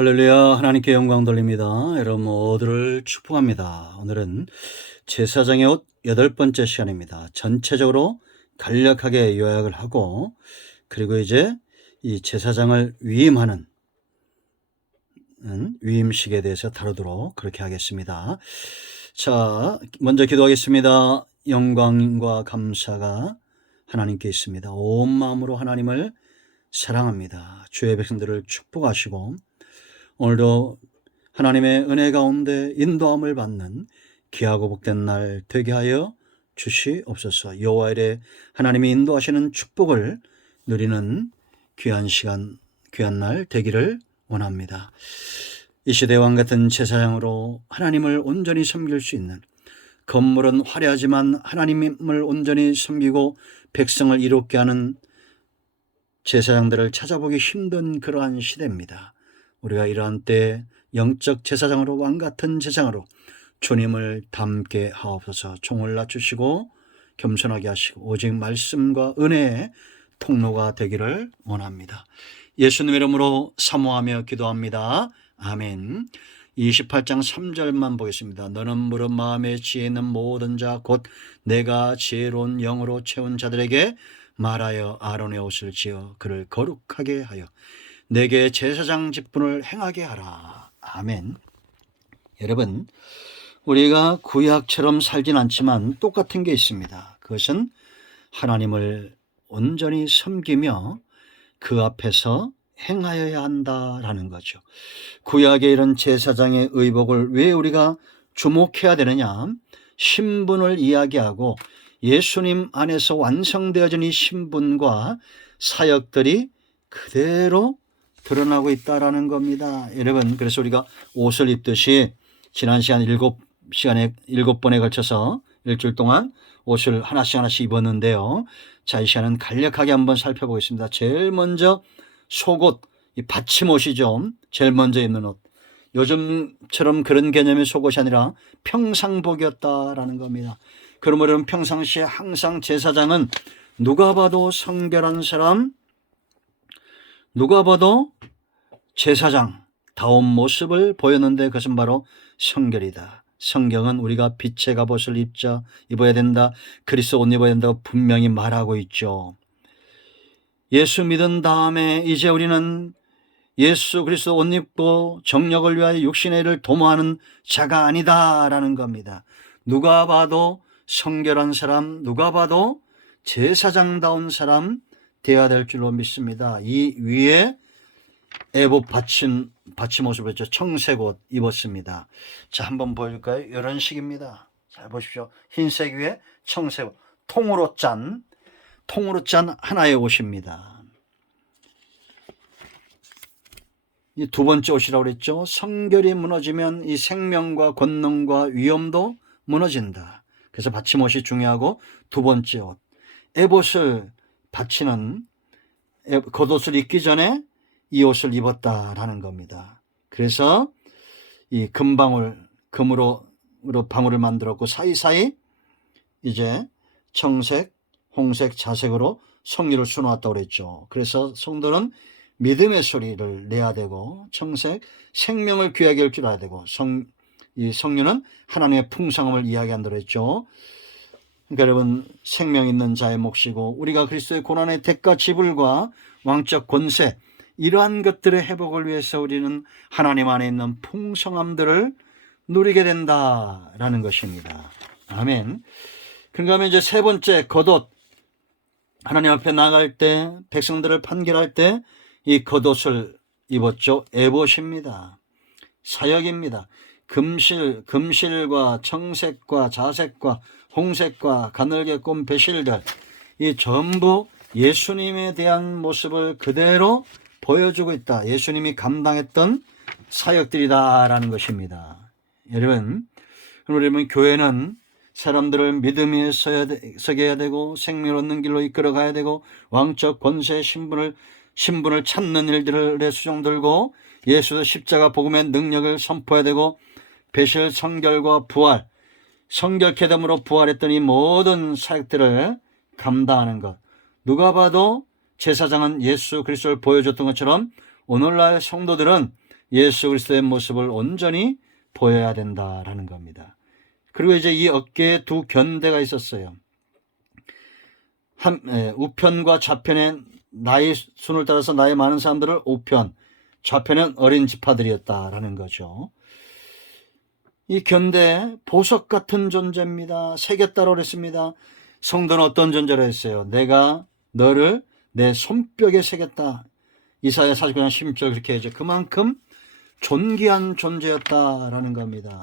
할렐루야. 하나님께 영광 돌립니다. 여러분 모두를 축복합니다. 오늘은 제사장의 옷 8번째 시간입니다. 전체적으로 간략하게 요약을 하고, 그리고 이제 이 제사장을 위임하는 위임식에 대해서 다루도록 그렇게 하겠습니다. 자, 먼저 기도하겠습니다. 영광과 감사가 하나님께 있습니다. 온 마음으로 하나님을 사랑합니다. 주의 백성들을 축복하시고, 오늘도 하나님의 은혜 가운데 인도함을 받는 귀하고 복된 날 되게 하여 주시옵소서. 여호와 이레 하나님이 인도하시는 축복을 누리는 귀한 시간, 귀한 날 되기를 원합니다. 이 시대 왕 같은 제사장으로 하나님을 온전히 섬길 수 있는, 건물은 화려하지만 하나님을 온전히 섬기고 백성을 이롭게 하는 제사장들을 찾아보기 힘든 그러한 시대입니다. 우리가 이러한 때 영적 제사장으로, 왕같은 제사장으로 주님을 닮게 하옵소서. 종을 낮추시고 겸손하게 하시고 오직 말씀과 은혜의 통로가 되기를 원합니다. 예수님 이름으로 사모하며 기도합니다. 아멘. 28장 3절만 보겠습니다. 너는 물은 마음에 지혜 있는 모든 자 곧 내가 지혜로운 영으로 채운 자들에게 말하여 아론의 옷을 지어 그를 거룩하게 하여 내게 제사장 직분을 행하게 하라. 아멘. 여러분, 우리가 구약처럼 살진 않지만 똑같은 게 있습니다. 그것은 하나님을 온전히 섬기며 그 앞에서 행하여야 한다라는 거죠. 구약의 이런 제사장의 의복을 왜 우리가 주목해야 되느냐? 신분을 이야기하고 예수님 안에서 완성되어진 이 신분과 사역들이 그대로 드러나고 있다라는 겁니다. 여러분, 그래서 우리가 옷을 입듯이 지난 시간 7번에 걸쳐서 일주일 동안 옷을 하나씩 입었는데요. 자, 이 시간은 간략하게 한번 살펴보겠습니다. 제일 먼저 속옷, 이 받침옷이죠. 제일 먼저 입는 옷. 요즘처럼 그런 개념의 속옷이 아니라 평상복이었다라는 겁니다. 그러므로 평상시에 항상 제사장은 누가 봐도 성결한 사람, 누가 봐도 제사장다운 모습을 보였는데 그것은 바로 성결이다. 성경은 우리가 빛의 갑옷을 입어야 된다, 그리스도 옷 입어야 된다고 분명히 말하고 있죠. 예수 믿은 다음에 이제 우리는 예수 그리스도 옷 입고 정력을 위하여 육신의 일을 도모하는 자가 아니다라는 겁니다. 누가 봐도 성결한 사람, 누가 봐도 제사장다운 사람 되어야 될 줄로 믿습니다. 이 위에 애복 받침옷을 입었죠. 청색 옷 입었습니다. 자, 한번 보여줄까요? 이런 식입니다. 잘 보십시오. 흰색 위에 청색 옷, 통으로 짠 하나의 옷입니다. 이 두 번째 옷이라고 그랬죠. 성결이 무너지면 이 생명과 권능과 위엄도 무너진다. 그래서 받침옷이 중요하고, 두 번째 옷, 에봇을 받치는 겉옷을 입기 전에 이 옷을 입었다라는 겁니다. 그래서 이 금으로 방울을 만들었고, 사이사이 이제 청색, 홍색, 자색으로 성류를 쏘놓았다고 그랬죠. 그래서 성도는 믿음의 소리를 내야 되고, 청색, 생명을 귀하게 할 줄 알아야 되고, 이 성류는 하나님의 풍성함을 이야기한다고 했죠. 그러니까 여러분, 생명 있는 자의 몫이고, 우리가 그리스도의 고난의 대가 지불과 왕적 권세, 이러한 것들의 회복을 위해서 우리는 하나님 안에 있는 풍성함들을 누리게 된다라는 것입니다. 아멘. 그러면 이제 세 번째, 겉옷. 하나님 앞에 나갈 때, 백성들을 판결할 때 이 겉옷을 입었죠. 에봇입니다. 사역입니다. 금실과 청색과 자색과 홍색과 가늘게 꼰 배실들, 이 전부 예수님에 대한 모습을 그대로 보여주고 있다. 예수님이 감당했던 사역들이다라는 것입니다. 여러분, 교회는 사람들을 믿음 위에 서게 해야 되고, 생명 얻는 길로 이끌어 가야 되고, 왕적 권세 신분을 찾는 일들에 수종 들고, 예수 십자가 복음의 능력을 선포해야 되고, 배실, 성결과 부활, 성결케 됨으로 부활했던 이 모든 사역들을 감당하는 것. 누가 봐도 제사장은 예수 그리스도를 보여줬던 것처럼 오늘날 성도들은 예수 그리스도의 모습을 온전히 보여야 된다라는 겁니다. 그리고 이제 이 어깨에 두 견대가 있었어요. 우편과 좌편에 나이 순을 따라서 나이 많은 사람들을 우편, 좌편은 어린 지파들이었다라는 거죠. 이 견대 보석 같은 존재입니다. 새겼다고 그랬습니다. 성도는 어떤 존재로 했어요? 내가 너를 내 손뼉에 새겼다. 이사야 49장 16절 그렇게 해죠. 그만큼 존귀한 존재였다라는 겁니다.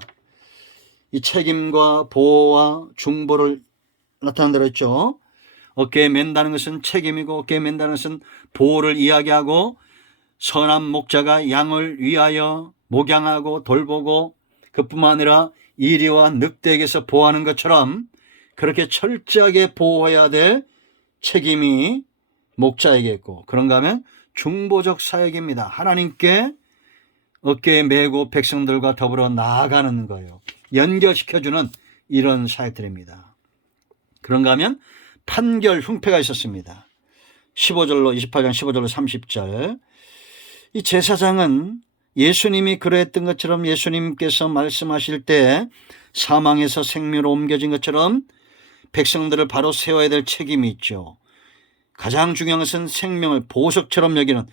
이 책임과 보호와 중보를 나타낸다고 했죠. 어깨에 맨다는 것은 책임이고 어깨에 맨다는 것은 보호를 이야기하고 선한 목자가 양을 위하여 목양하고 돌보고 그뿐만 아니라 이리와 늑대에게서 보호하는 것처럼 그렇게 철저하게 보호해야 될 책임이 목자에게 있고, 그런가 하면 중보적 사역입니다. 하나님께 어깨에 메고 백성들과 더불어 나아가는 거예요. 연결시켜주는 이런 사역들입니다. 그런가 하면 판결 흉패가 있었습니다. 15절로 28장 15절로 30절. 이 제사장은 예수님이 그러했던 것처럼 예수님께서 말씀하실 때 사망에서 생명으로 옮겨진 것처럼 백성들을 바로 세워야 될 책임이 있죠. 가장 중요한 것은 생명을 보석처럼 여기는,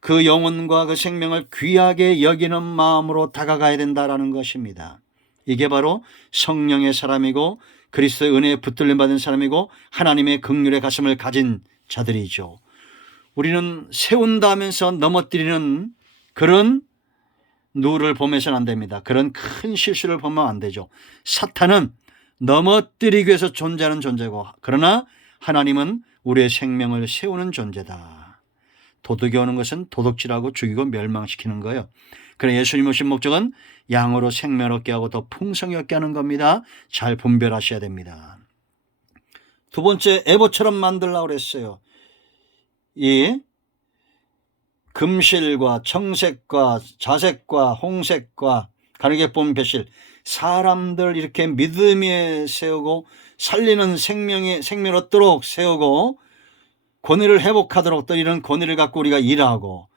그 영혼과 그 생명을 귀하게 여기는 마음으로 다가가야 된다는 것입니다. 이게 바로 성령의 사람이고 그리스도의 은혜에 붙들림 받은 사람이고 하나님의 긍휼의 가슴을 가진 자들이죠. 우리는 세운다 하면서 넘어뜨리는 그런 누를 보면서는 안 됩니다. 그런 큰 실수를 보면 안 되죠. 사탄은 넘어뜨리기 위해서 존재하는 존재고, 그러나 하나님은 우리의 생명을 세우는 존재다. 도둑이 오는 것은 도둑질하고 죽이고 멸망시키는 거예요. 그래 예수님 오신 목적은 양으로 생명을 얻게 하고 더 풍성히 얻게 하는 겁니다. 잘 분별하셔야 됩니다. 두 번째, 에봇처럼 만들라고 그랬어요. 이 금실과 청색과 자색과 홍색과 가르게 본 배실, 사람들 이렇게 믿음에 세우고 살리는 생명을 얻도록 세우고 권위를 회복하도록 또 이런 권위를 갖고 우리가 일하고,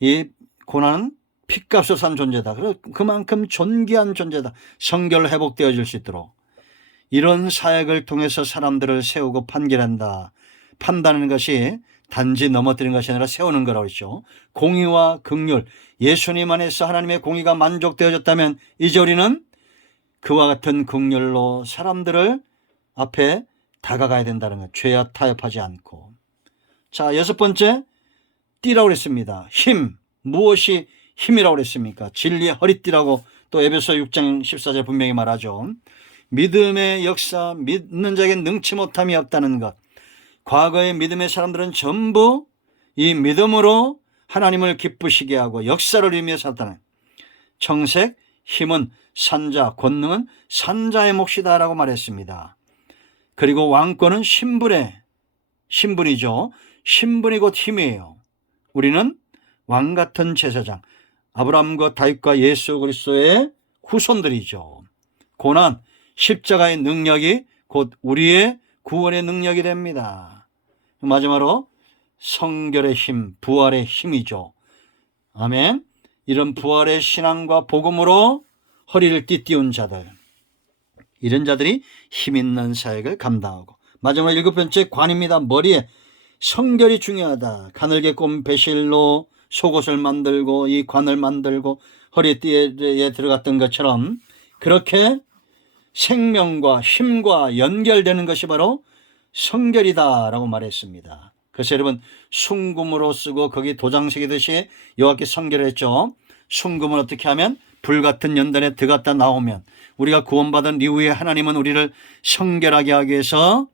이 고난은 핏값을 산 존재다. 그만큼 존귀한 존재다. 성결 회복되어질 수 있도록 이런 사역을 통해서 사람들을 세우고 판결한다. 판단하는 것이 단지 넘어뜨리는 것이 아니라 세우는 거라고 했죠. 공의와 긍휼, 예수님 안에서 하나님의 공의가 만족되어졌다면 이제 우리는 그와 같은 긍휼로 사람들을 앞에 다가가야 된다는 것. 죄와 타협하지 않고. 자, 여섯 번째, 띠라고 그랬습니다. 힘, 무엇이 힘이라고 그랬습니까? 진리의 허리띠라고 또 에베소 6장 14절 분명히 말하죠. 믿음의 역사, 믿는 자에게 능치 못함이 없다는 것. 과거의 믿음의 사람들은 전부 이 믿음으로 하나님을 기쁘시게 하고 역사를 의미해 살았다는. 청색, 힘은 산자, 권능은 산자의 몫이다라고 말했습니다. 그리고 왕권은 신분이죠. 신분이 곧 힘이에요. 우리는 왕 같은 제사장, 아브라함과 다윗과 예수 그리스도의 후손들이죠. 고난, 십자가의 능력이 곧 우리의 구원의 능력이 됩니다. 마지막으로 성결의 힘, 부활의 힘이죠. 아멘. 이런 부활의 신앙과 복음으로 허리를 띠띠운 자들, 이런 자들이 힘 있는 사역을 감당하고, 마지막으로 일곱 번째, 관입니다. 머리에 성결이 중요하다. 가늘게 꼰 배실로 속옷을 만들고 이 관을 만들고 허리띠에 들어갔던 것처럼 그렇게 생명과 힘과 연결되는 것이 바로 성결이다라고 말했습니다. 그래서 여러분, 순금으로 쓰고 거기 도장 새기듯이 여호와께 성결을 했죠. 순금을 어떻게 하면 불같은 연단에 들어갔다 나오면, 우리가 구원받은 이후에 하나님은 우리를 성결하게 하기 위해서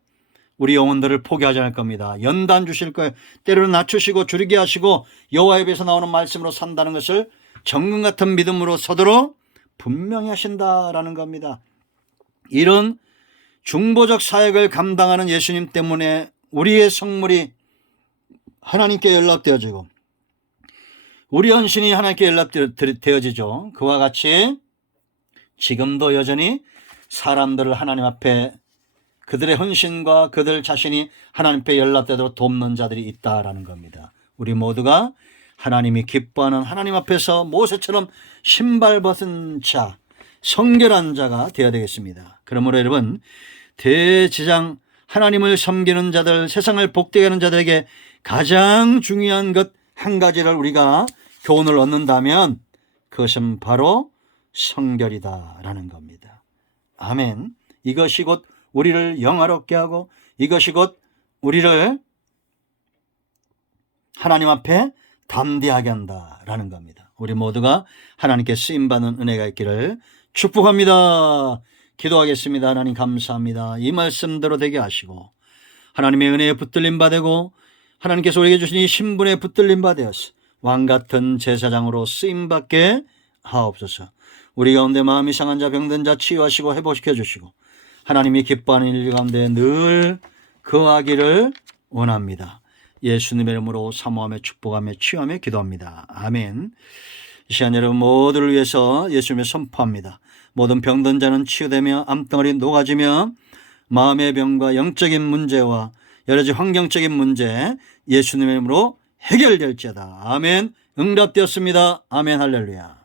우리 영혼들을 포기하지 않을 겁니다. 연단 주실 거예요. 때로는 낮추시고 줄이게 하시고 여호와의 입에서 나오는 말씀으로 산다는 것을 정금 같은 믿음으로 서도록 분명히 하신다라는 겁니다. 이런 중보적 사역을 감당하는 예수님 때문에 우리의 성물이 하나님께 연락되어지고 우리 헌신이 하나님께 연락되어지죠. 그와 같이 지금도 여전히 사람들을 하나님 앞에 그들의 헌신과 그들 자신이 하나님 앞에 연락되도록 돕는 자들이 있다라는 겁니다. 우리 모두가 하나님이 기뻐하는 하나님 앞에서 모세처럼 신발 벗은 자, 성결한 자가 되어야 되겠습니다. 그러므로 여러분, 대제사장 하나님을 섬기는 자들, 세상을 복되게 하는 자들에게 가장 중요한 것 한 가지를 우리가 교훈을 얻는다면 그것은 바로 성결이다라는 겁니다. 아멘. 이것이 곧 우리를 영화롭게 하고 이것이 곧 우리를 하나님 앞에 담대하게 한다라는 겁니다. 우리 모두가 하나님께 쓰임받는 은혜가 있기를 축복합니다. 기도하겠습니다. 하나님 감사합니다. 이 말씀대로 되게 하시고 하나님의 은혜에 붙들림 받고 하나님께서 우리에게 주신 이 신분에 붙들림 받아서 왕같은 제사장으로 쓰임받게 하옵소서. 우리 가운데 마음이 상한 자, 병든 자 치유하시고 회복시켜 주시고 하나님이 기뻐하는 일 가운데 늘 거하기를 원합니다. 예수님의 이름으로 사모하며 축복하며 치유하며 기도합니다. 아멘. 이 시간 여러분 모두를 위해서 예수님을 선포합니다. 모든 병든 자는 치유되며 암덩어리 녹아지며 마음의 병과 영적인 문제와 여러 가지 환경적인 문제 예수님의 이름으로 해결될지어다. 아멘. 응답되었습니다. 아멘. 할렐루야.